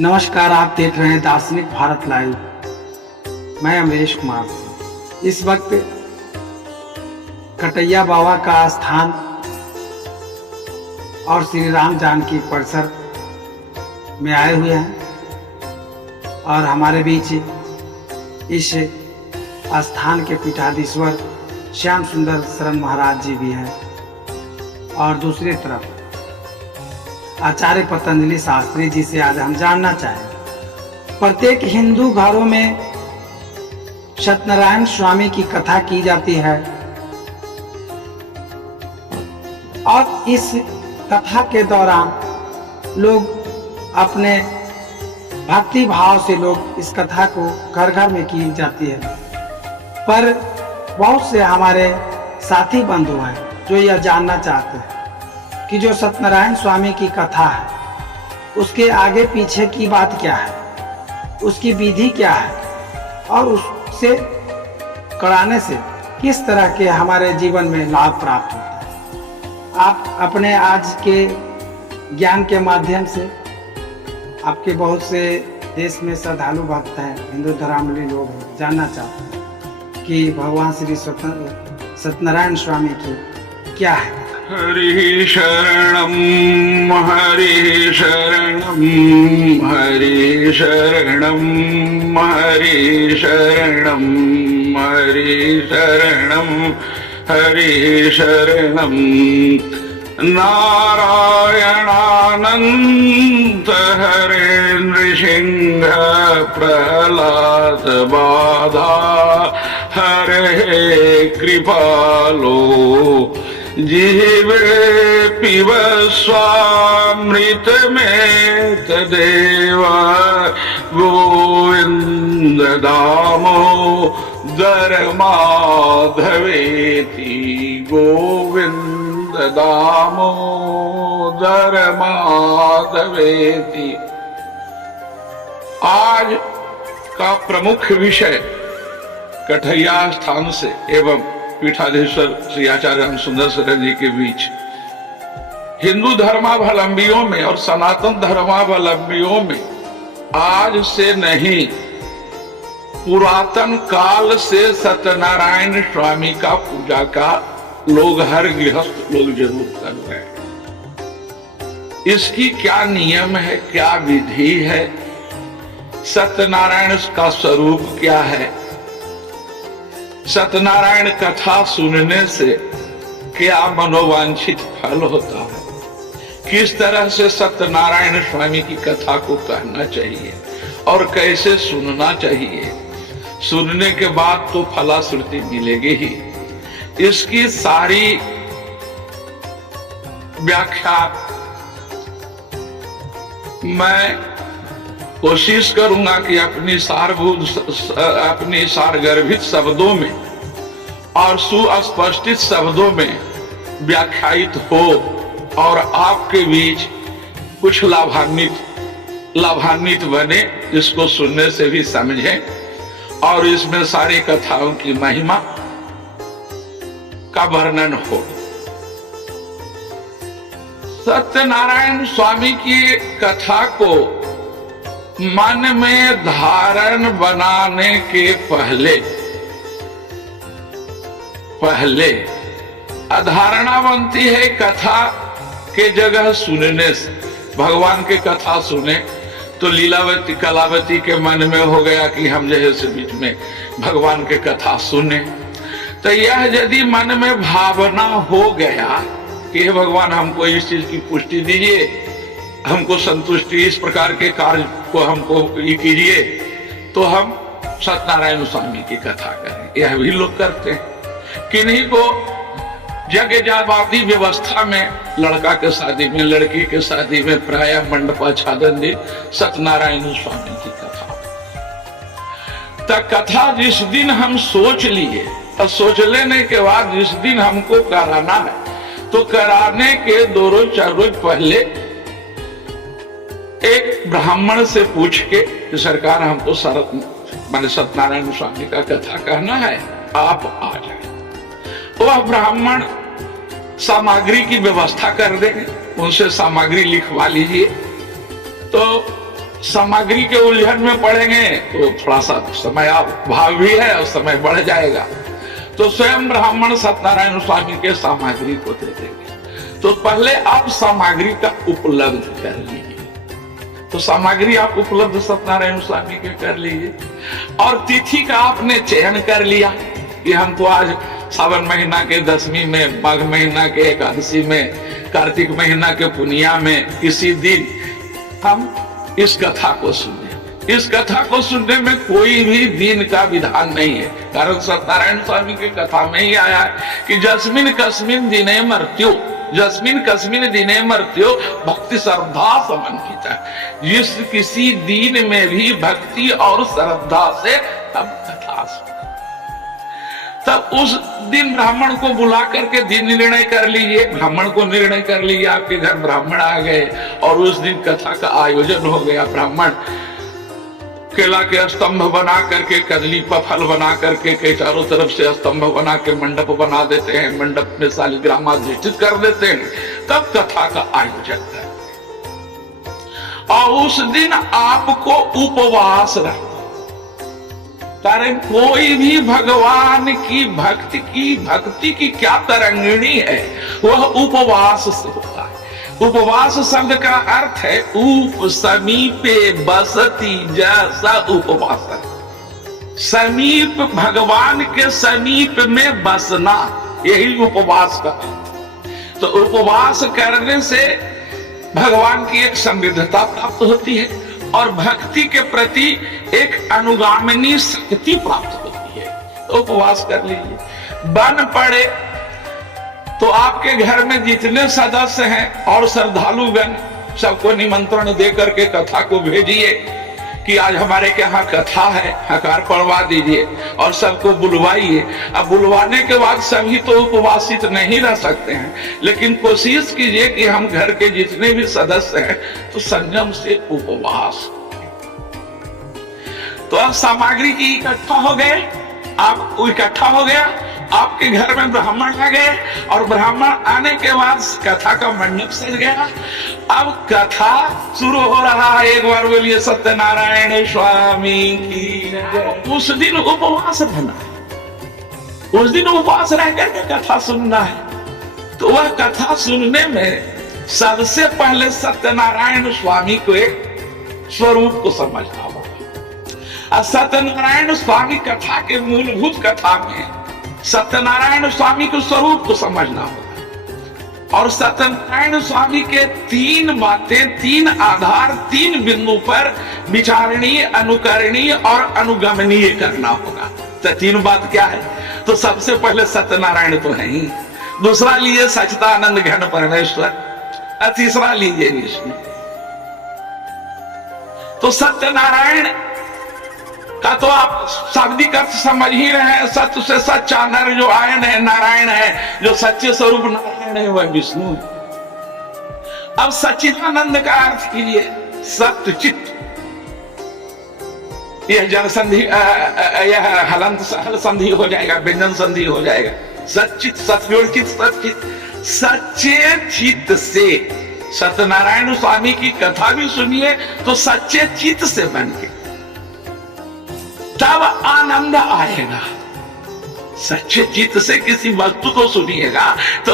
नमस्कार, आप देख रहे हैं दार्शनिक भारत लाइव। मैं अमरीश कुमार। इस वक्त कटैया बाबा का स्थान और श्री राम जानकी परिसर में आए हुए हैं और हमारे बीच इस स्थान के पीठाधीश्वर श्याम सुंदर शरण महाराज जी भी हैं और दूसरी तरफ आचार्य पतंजलि शास्त्री जी से आज हम जानना चाहें। प्रत्येक हिंदू घरों में सत्यनारायण स्वामी की कथा की जाती है और इस कथा के दौरान लोग अपने भक्ति भाव से लोग इस कथा को घर घर में की जाती है। पर बहुत से हमारे साथी बंधु हैं जो यह जानना चाहते हैं कि जो सत्यनारायण स्वामी की कथा है उसके आगे पीछे की बात क्या है, उसकी विधि क्या है और उससे कराने से किस तरह के हमारे जीवन में लाभ प्राप्त होता है। आप अपने आज के ज्ञान के माध्यम से आपके बहुत से देश में श्रद्धालु भक्त हैं, हिंदू धर्मावलंबी लोग हैं, जानना चाहते हैं कि भगवान श्री सत्यनारायण स्वामी की क्या है। हरि शरणम हरि शरणम हरि शरणम हरि शरणम हरि शरणम हरि शरणम नारायणानंत हरेन्द्र सिंह प्रहलाद बाधा हरे कृपालो जीवे पिब स्वामृत में तदेव गोविंद दामो दर माधवेति गोविंद दामो दर माधवेति। आज का प्रमुख विषय कटैया स्थान से एवं पीठाधीश्वर श्री आचार्य राम सुंदर शरण जी के बीच हिंदू धर्मावलंबियों में और सनातन धर्मावलंबियों में आज से नहीं पुरातन काल से सत्यनारायण स्वामी का पूजा का लोग हर गृहस्थ लोग जरूर कर रहे हैं। इसकी क्या नियम है, क्या विधि है, सत्यनारायण का स्वरूप क्या है, सत्यनारायण कथा सुनने से क्या मनोवांछित फल होता है, किस तरह से सत्यनारायण स्वामी की कथा को कहना चाहिए और कैसे सुनना चाहिए, सुनने के बाद तो फलाश्रुति मिलेगी ही। इसकी सारी व्याख्या मैं कोशिश करूंगा कि अपनी सारगर्भित शब्दों में और सुस्पष्टित शब्दों में व्याख्यायित हो और आपके बीच कुछ लाभान्वित बने, इसको सुनने से भी समझें और इसमें सारी कथाओं की महिमा का वर्णन हो। सत्यनारायण स्वामी की कथा को मन में धारण बनाने के पहले अधारणा बनती है कथा के जगह सुनने से। भगवान के कथा सुने तो लीलावती कलावती के मन में हो गया कि हम जैसे बीच में भगवान के कथा सुने, तो यह यदि मन में भावना हो गया कि हे भगवान हमको इस चीज की पुष्टि दीजिए, हमको संतुष्टि, इस प्रकार के कार्य को हमको कीजिए, तो हम सत्यनारायण स्वामी की कथा करें। यह भी लोग करते हैं। किन्हीं को यज्ञवादी व्यवस्था में लड़का के शादी में, लड़की के शादी में प्रायः मंडपाच्छादन दिन सत्यनारायण स्वामी की कथा। तब कथा जिस दिन हम सोच लिए और सोच लेने के बाद जिस दिन हमको कराना है, तो कराने के 2 रोज 4 रोज पहले एक ब्राह्मण से पूछ के कि सरकार हमको सत्यनारायण स्वामी का कथा कहना है, आप आ जाए। वह ब्राह्मण सामग्री की व्यवस्था कर देंगे, उनसे सामग्री लिखवा लीजिए। तो सामग्री के उलझन में पड़ेंगे तो थोड़ा सा समय भाव भी है और समय बढ़ जाएगा। तो स्वयं ब्राह्मण सत्यनारायण स्वामी के सामग्री को दे देंगे। तो पहले आप सामग्री का उपलब्ध कर लीजिए। तो सामग्री आप उपलब्ध सत्यनारायण स्वामी के कर लीजिए और तिथि का आपने चयन कर लिया कि हमको आज सावन महीना के 10वीं में, माघ महीना के एकादशी में, कार्तिक महीना के पुनिया में किसी दिन हम इस कथा को सुने। इस कथा को सुनने में कोई भी दिन का विधान नहीं है, कारण सत्यनारायण स्वामी की कथा में ही आया है कि जस्मिन कस्मिन दिने मृत्यु, जस्मिन कस्मिन दिने मृत्यु भक्ति श्रद्धा समन्वित है। जिस किसी दिन में भी भक्ति और श्रद्धा से हम कथा सुने, तब उस दिन ब्राह्मण को बुला करके दिन निर्णय कर लीजिए। ब्राह्मण को निर्णय कर लीजिए, आपके घर ब्राह्मण आ गए और उस दिन कथा का आयोजन हो गया। ब्राह्मण केला के स्तंभ बना करके, कदली पफल बना करके के चारों तरफ से स्तंभ बना के मंडप बना देते हैं, मंडप में शालिग्राम अधिष्ठित कर देते हैं, तब कथा का आयोजन करें। और उस दिन आपको उपवास रखना, कारण कोई भी भगवान की भक्ति की क्या तरंगिणी है, वह उपवास से होता है। उपवास शब्द का अर्थ है उप समीपे बसती, जैसा उपवास है समीप, भगवान के समीप में बसना, यही उपवास का। तो उपवास करने से भगवान की एक समृद्धता प्राप्त होती है और भक्ति के प्रति एक अनुगामिनी शक्ति प्राप्त होती है। तो उपवास कर लीजिए। बन पड़े तो आपके घर में जितने सदस्य हैं और श्रद्धालुगण, सबको निमंत्रण दे करके कथा को भेजिए कि आज हमारे के यहाँ कथा है, हकार पढ़वा दीजिए और सबको बुलवाइए। अब बुलवाने के बाद सभी तो उपवासित नहीं रह सकते हैं, लेकिन कोशिश कीजिए कि हम घर के जितने भी सदस्य हैं तो संयम से उपवास। तो अब सामग्री की इकट्ठा हो गए, आप इकट्ठा हो गया, आपके घर में ब्राह्मण आ गए और ब्राह्मण आने के बाद कथा का मंडप सज गया। अब कथा शुरू हो रहा है। एक बार बोलिए सत्यनारायण स्वामी की। उस दिन उपवास रहना है, उस दिन उपवास रह करके कथा सुनना है। तो वह कथा सुनने में सबसे पहले सत्यनारायण स्वामी को एक स्वरूप को समझना होगा। सत्यनारायण स्वामी कथा के मूलभूत कथा में सत्यनारायण स्वामी के स्वरूप को समझना होगा और सत्यनारायण स्वामी के 3 बातें, 3 आधार, 3 बिंदु पर विचारणीय, अनुकरणीय और अनुगमनीय करना होगा। तो 3 बात क्या है? तो सबसे पहले सत्यनारायण तो है ही, दूसरा लीजिए सच्चिदानंद घन परमेश्वर, और तीसरा लीजिए विष्णु। तो सत्यनारायण का तो आप शाब्दिक अर्थ समझ ही रहे हैं। सत्य से सच्चा नर जो आयन है, नारायण है, जो सच्चे स्वरूप नारायण है वह विष्णु है। अब सच्चिदानंद का अर्थ कीजिए सत्य चित्त। यह जन संधि, यह हलंत हल संधि हो जाएगा, व्यंजन संधि हो जाएगा। सच्चित, सत्योचित, सच्चित, सच्चे चित्त से सत्यनारायण स्वामी की कथा भी सुनिए तो सच्चे चित्त से बन के, तब आनंद आएगा। सच्चे चित्त से किसी वस्तु को सुनिएगा तो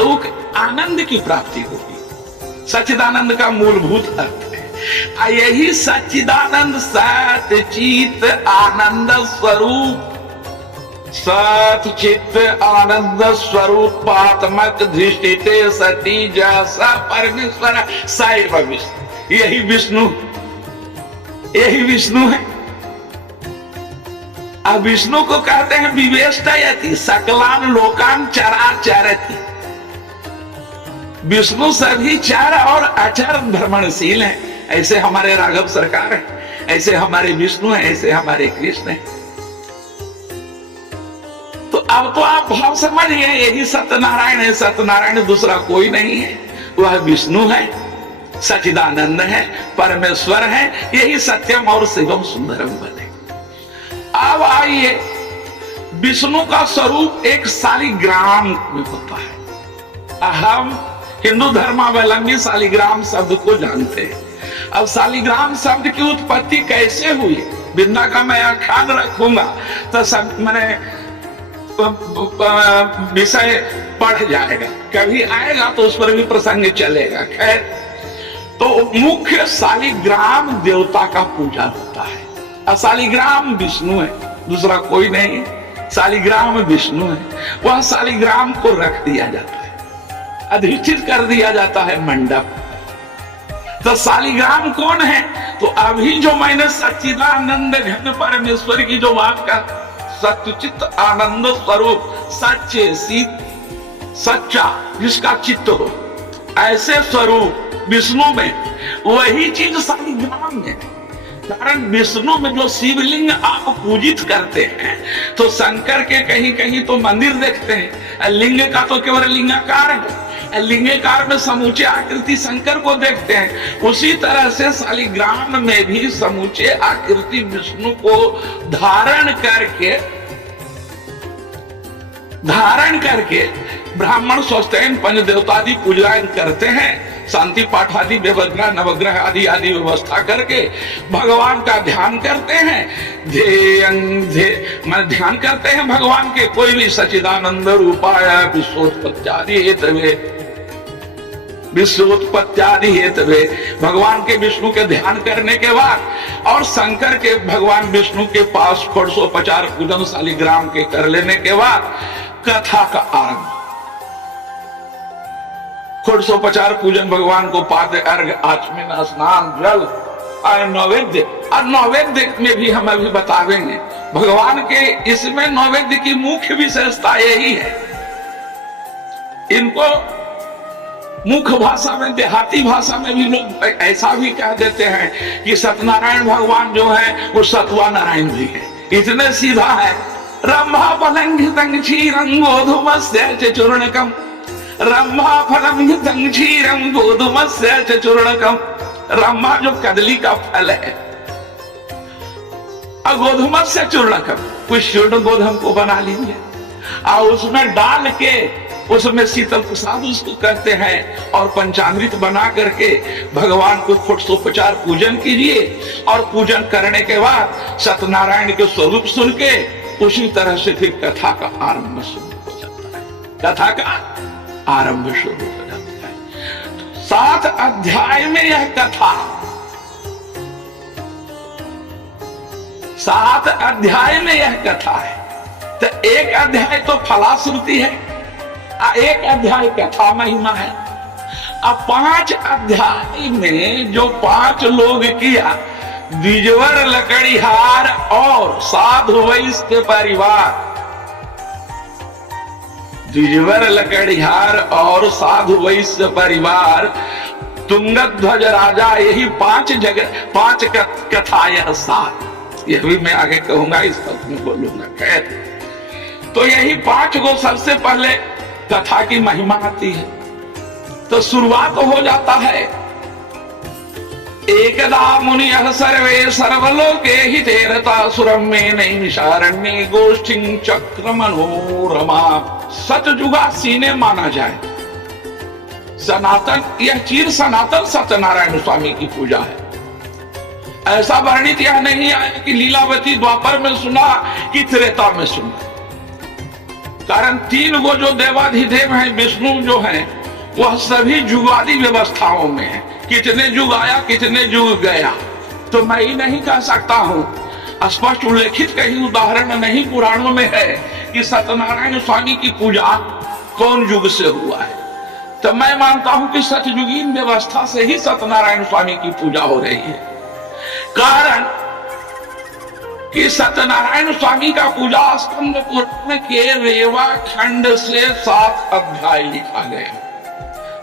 आनंद की प्राप्ति होगी। सच्चिदानंद का मूलभूत अर्थ है यही सच्चिदानंद, सत्य चित्त आनंद स्वरूप, सत चित्त आनंद स्वरूपात्मक दृष्टि सती जैसा परमेश्वर सैव विष्णु। यही विष्णु, यही विष्णु है। अब विष्णु को कहते हैं विवेष्टयति सकलान लोकान चराचरति। विष्णु सभी चर और अचर भ्रमणशील हैं। ऐसे हमारे राघव सरकार है, ऐसे हमारे विष्णु है, ऐसे हमारे कृष्ण है। तो अब तो आप भाव समझ गए, यही सत्यनारायण है। सत्यनारायण दूसरा कोई नहीं है, वह विष्णु है, सच्चिदानंद है, परमेश्वर है। यही सत्यम और शिवम सुंदरम बने। अब आइए, विष्णु का स्वरूप एक शालिग्राम में होता है। हम हिंदू धर्मावलंबी शालिग्राम शब्द को जानते हैं अब शालिग्राम शब्द की उत्पत्ति कैसे हुई, बिंदा का मैं आख्यान रखूंगा तो सब मैंने विषय पढ़ जाएगा, कभी आएगा तो उस पर भी प्रसंग चलेगा। खैर, तो मुख्य शालिग्राम देवता का पूजा होता है। और शालिग्राम विष्णु है, दूसरा कोई नहीं, शालिग्राम विष्णु है। वह शालिग्राम को रख दिया जाता है, अधिष्ठित कर दिया जाता है मंडप। तो शालिग्राम कौन है? तो अभी जो मैंने सच्चिदानंद घन परमेश्वर की जो बात का सच्चित आनंद स्वरूप, सच्चे सच्चा जिसका चित्त हो, ऐसे स्वरूप विष्णु में, वही चीज शालिग्राम में। कारण विष्णु में जो शिवलिंग आप पूजित करते हैं, तो शंकर के कहीं कहीं तो मंदिर देखते हैं, लिंग का तो केवल लिंगाकार है, लिंगाकार में समूचे आकृति शंकर को देखते हैं। उसी तरह से शालिग्राम में भी समूचे आकृति विष्णु को धारण करके ब्राह्मण स्वस्थैन पंच देवतादि पूजाएं करते हैं, शांति पाठ आदि व्यवस्था नवग्रह आदि आदि व्यवस्था करके भगवान का ध्यान करते हैं। ध्यान करते हैं भगवान के, कोई भी सच्चिदानंद रूपाय विश्वोत्पत्त्यादि हेतवे, भगवान के विष्णु के ध्यान करने के बाद और शंकर के भगवान विष्णु के पास 450 पूजन शालिग्राम के कर लेने के बाद कथा का आरंभ। 450 पूजन भगवान को पाते, अर्घ आचमन स्नान जल और नैवेद्य। और नैवेद्य में भी हम अभी बतावेंगे भगवान के, इसमें नैवेद्य की मुख्य विशेषता यही है। इनको मुख्य भाषा में, देहाती भाषा में भी लोग ऐसा भी कह देते हैं कि सत्यनारायण भगवान जो है वो सतवा नारायण भी है। इतने सीधा है। रंभा फलंघितं क्षीरं गोधूमस्य चूर्णकम्, रंभा फलंघितं क्षीरं गोधूमस्य चूर्णकम्। रंभा जो कदली का फल है, और गोधूमस्य चूर्णकम्, कुछ चूर्ण गोधूम को बना लीजिए और उसमें डाल के उसमें शीतल प्रसाद उसको करते हैं और पंचामृत बना करके भगवान को 450 पूजन कीजिए। और पूजन करने के बाद सत्यनारायण के स्वरूप सुन के उसी तरह से फिर कथा का आरंभ शुरू हो जाता है। कथा का आरंभ शुरू हो जाता है। 7 अध्याय में यह कथा, 7 अध्याय में यह कथा है। तो एक अध्याय तो फलाश्रुति है, एक अध्याय कथा महिमा है। अब 5 अध्याय में जो 5 लोग किया, द्विजवर लकड़ीहार और साधु वैश्य के परिवार, द्विजवर लकड़ीहार और साधु वैश्य परिवार, तुंगध्वज राजा, यही 5 जगह 5 कथा यह 7, यह भी मैं आगे कहूंगा, इस वक्त में बोलूंगा। खैर, तो यही 5 को सबसे पहले कथा की महिमा आती है। तो शुरुआत हो जाता है, एकदा मुनियः सर्वे सर्वलोके हिते रतासुरं में नैमिषारण्ये गोष्ठिं चक्र मनोरमा। सतयुगासी ने माना जाए, सनातन, यह चीर सनातन सत्यनारायण स्वामी की पूजा है। ऐसा वर्णित यह नहीं आया कि लीलावती द्वापर में सुना कि त्रेता में सुना। कारण 3 वो जो देवाधिदेव हैं, विष्णु जो हैं, वह सभी जुगादि व्यवस्थाओं में है। कितने युग आया, कितने युग गया, तो मैं ही नहीं कह सकता हूं। स्पष्ट उल्लेखित कहीं उदाहरण नहीं पुराणों में है कि सत्यनारायण स्वामी की पूजा कौन युग से हुआ है। तो मैं मानता हूं कि सतयुगीन व्यवस्था से ही सत्यनारायण स्वामी की पूजा हो रही है। कारण कि सत्यनारायण स्वामी का पूजा स्कंद पुराण के रेवा खंड से 7 अध्याय लिखा गया।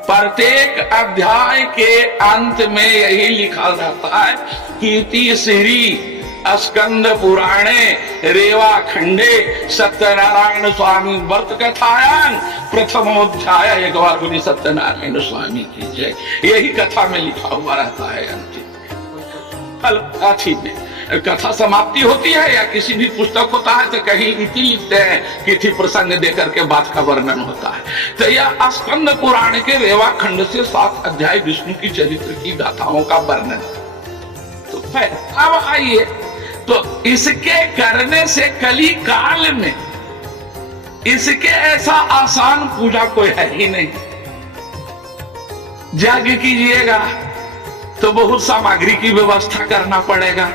प्रत्येक अध्याय के अंत में यही लिखा जाता है कि तीसरी स्कंद पुराणे रेवा खंडे सत्यनारायण स्वामी व्रत कथायां प्रथमोध्याय। एक बार बोली सत्यनारायण स्वामी की जय। यही कथा में लिखा हुआ रहता है अंतिम कल अथी में। कथा समाप्ति होती है या किसी भी पुस्तक होता है तो कहीं इति लिखते हैं कि इति प्रसंग देकर के बात का वर्णन होता है। तो यह स्कंद पुराण के रेवा खंड से 7 अध्याय विष्णु की चरित्र की गाथाओं का वर्णन। तो फिर अब आइए, तो इसके करने से कली काल में इसके ऐसा आसान पूजा कोई है ही नहीं। यज्ञ कीजिएगा तो बहुत सामग्री की व्यवस्था करना पड़ेगा।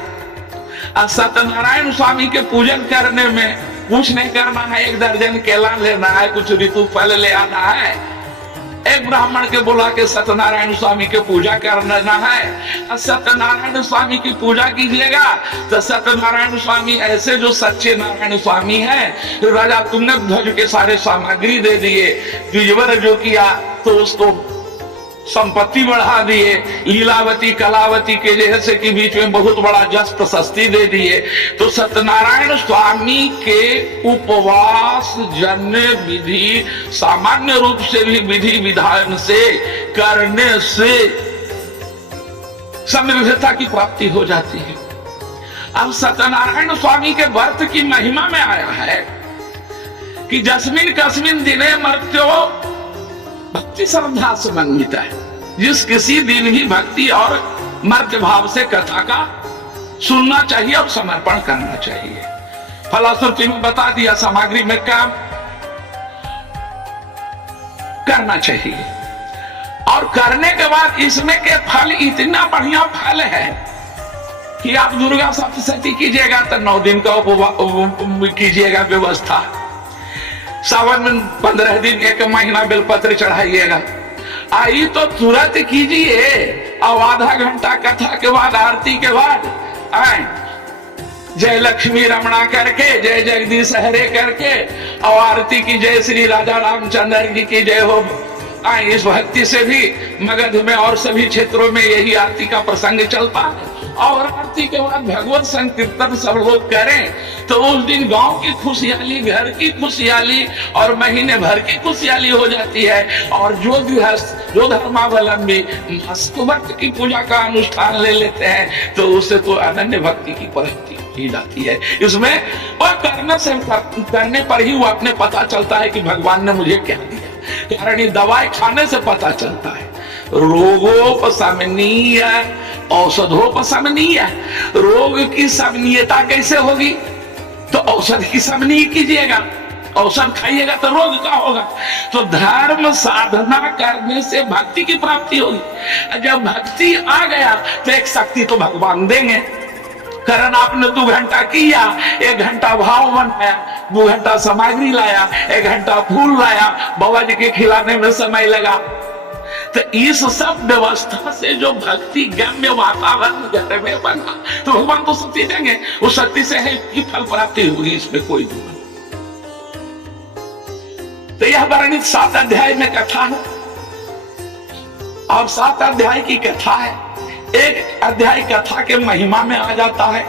सत्यनारायण स्वामी के पूजन करने में कुछ नहीं करना है, 1 दर्जन केला लेना है, कुछ ऋतु फल ले आना है, एक ब्राह्मण के बुला के सत्यनारायण स्वामी के पूजा करना है। सत्यनारायण स्वामी की पूजा कीजिएगा तो सत्यनारायण स्वामी ऐसे जो सच्चे नारायण स्वामी हैं, राजा तुमने ध्वज के सारे सामग्री दे दिए, द्विजवर जो किया तो उसको संपत्ति बढ़ा दिए, लीलावती कलावती के जैसे के बीच में बहुत बड़ा जस्त सस्ती दे दिए। तो सत्यनारायण स्वामी के उपवास जन्य विधि सामान्य रूप से भी विधि विधान से करने से समृद्धता की प्राप्ति हो जाती है। अब सत्यनारायण स्वामी के व्रत की महिमा में आया है कि जस्मिन कस्मिन दिने मर्त्यो भक्ति श्रद्धा समन्वित है। जिस किसी दिन ही भक्ति और मर्त्य भाव से कथा का सुनना चाहिए और समर्पण करना चाहिए। फलश्रुति में बता दिया सामग्री में काम करना चाहिए और करने के बाद इसमें के फल इतना बढ़िया फल है कि आप दुर्गा सप्तशती कीजिएगा तो 9 दिन का कीजिएगा व्यवस्था, सावन में 15 दिन 1 महीना बेलपत्र चढ़ाइएगा। आई तो तुरंत कीजिए और आधा घंटा कथा के बाद आरती के बाद आए जय लक्ष्मी रमणा करके जय जगदीश हरे करके और आरती की जय श्री राजा रामचंद्र जी की जय हो। आए इस भक्ति से भी मगध में और सभी क्षेत्रों में यही आरती का प्रसंग चलता है। और आरती के बाद भगवत संकीर्तन सब लोग करें तो उस दिन गांव की खुशहाली, घर की खुशहाली और महीने भर की खुशहाली हो जाती है। और जो गृहस्थ जो धर्मावलंबी मस्तुवत की पूजा का अनुष्ठान ले लेते हैं तो उससे तो अनन्य भक्ति की प्राप्ति की जाती है। इसमें वह करने पर ही वो अपने पता चलता है कि भगवान ने मुझे क्या दिया। कारण ये दवाई खाने से पता चलता है। रोगोपशमनीय औषधोपशमनीय, रोग की शमनीयता कैसे होगी तो औषध की शमनीय कीजिएगा, औषध खाइएगा तो रोग का होगा। तो धर्म साधना करने से भक्ति की प्राप्ति होगी। जब भक्ति आ गया तो एक शक्ति तो भगवान देंगे। कारण आपने 2 घंटा किया, 1 घंटा भाव बनाया, 2 घंटा सामग्री लाया, 1 घंटा फूल लाया, बाबा जी के खिलाने में समय लगा। तो इस सब व्यवस्था से जो भक्ति गम्य वातावरण घर में बना तो भगवान तो शक्ति देंगे। उस शक्ति से है कि फल प्राप्ति होगी, इसमें कोई नहीं। तो यह वर्णित 7 अध्याय में कथा है और 7 अध्याय की कथा है। एक अध्याय कथा के महिमा में आ जाता है।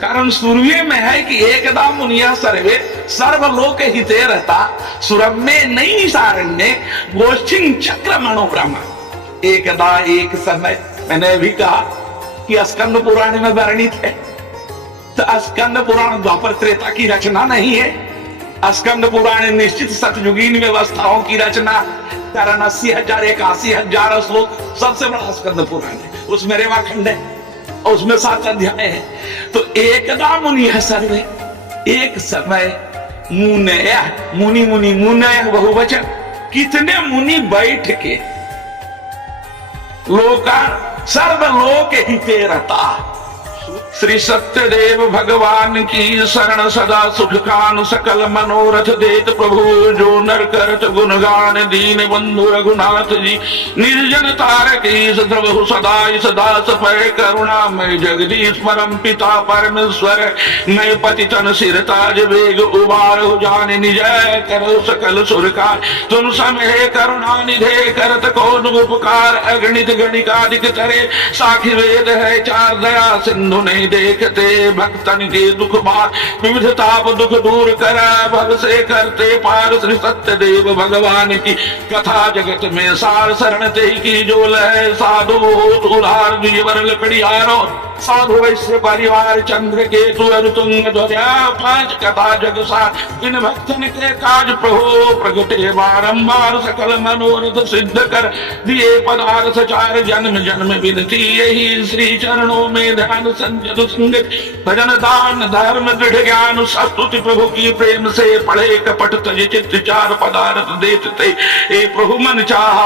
कारण सूर्य में है कि एकदा मुनिया सर्वे सर्वलोक हिते रहता सुरम्य नई सारण्य गोष्ठी चक्र मनोरमा। एकदा एक समय, मैंने भी कहा कि स्कंद पुराण में वर्णित है। तो स्कंद पुराण द्वापर त्रेता की रचना नहीं है। स्कंद पुराण निश्चित सतयुगीन व्यवस्थाओं की रचना। कारण 80,000 81,000 श्लोक सबसे बड़ा स्कंद पुराण है। उसमें रेवा खंड है और उसमें 7 अध्याय है। तो एकदा मुनि सर्वे, एक समय मुनि मुनि मुनय बहुवचन, कितने मुनि बैठ के लोका सर्वलोक हिते रहता। श्री सत्यदेव भगवान की शरण सदा सुख कान सकल मनोरथ देत प्रभु जो नर करत गुणगान दीन बंधु रघुनाथ जी निर्जन तारक ध्रुव सदा सदा सफल करुणा में जगदीश परम पिता परमेश्वर मैं पतितन सिर ताज वेग उबार हो जाने निजय करो सकल सुर का तुम समय करुणा निधे करत कौन उपकार अगणित गणिकाधिक तरे साखी वेद है 4 दया सिंधु नहीं देखते भक्तन के दुख बार विविध ताप दुख दूर करा भव से करते पार। श्री सत्यदेव भगवान की कथा जगत में सार शरण ते की जो लय साधु हो उधार जीवन लकड़ियारो साधु वैश्य परिवार चंद्र केतु अरुतुंग ध्वजा 5 कथा जगसार इन भक्तन के काज प्रभु प्रगटे बारंबार सकल मनोरथ सिद्ध कर दिए पदार्थ 4 जन्म जन्म विनती यही श्री चरणों में ध्यान संजत संगत भजन दान धर्म दृढ़ ज्ञान स्तुति प्रभु की प्रेम से पढ़े कपट तज चित्त 4 पदार्थ देते ए प्रभु मन चाहा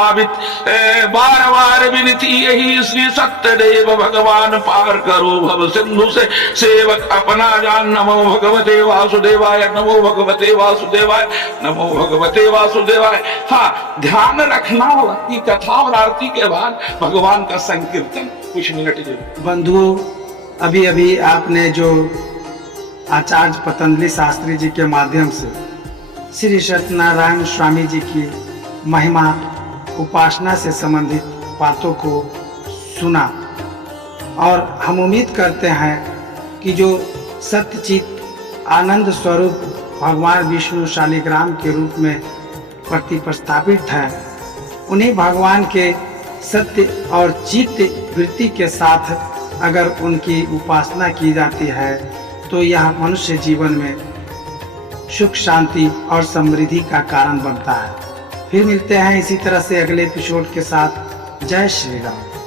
बार बार विनती यही श्री सत्यदेव भगवान पार करो भव सिंधु से सेवक अपना जान नमो भगवते वासुदेवाय नमो भगवते वासुदेवाय नमो भगवते वासुदेवाय। हाँ, ध्यान रखना भक्ति कथा और आरती के बाद भगवान का संकीर्तन कुछ मिनट जरूर। बंधुओं, अभी अभी आपने जो आचार्य पतंजलि शास्त्री जी के माध्यम से श्री सत्यनारायण स्वामी जी की महिमा उपासना से संबंधित बातों को सुना, और हम उम्मीद करते हैं कि जो सत्यचित आनंद स्वरूप भगवान विष्णु शालिग्राम के रूप में प्रतिस्थापित है, उन्हीं भगवान के सत्य और चित्त वृत्ति के साथ अगर उनकी उपासना की जाती है तो यह मनुष्य जीवन में सुख शांति और समृद्धि का कारण बनता है। फिर मिलते हैं इसी तरह से अगले एपिसोड के साथ। जय श्री राम।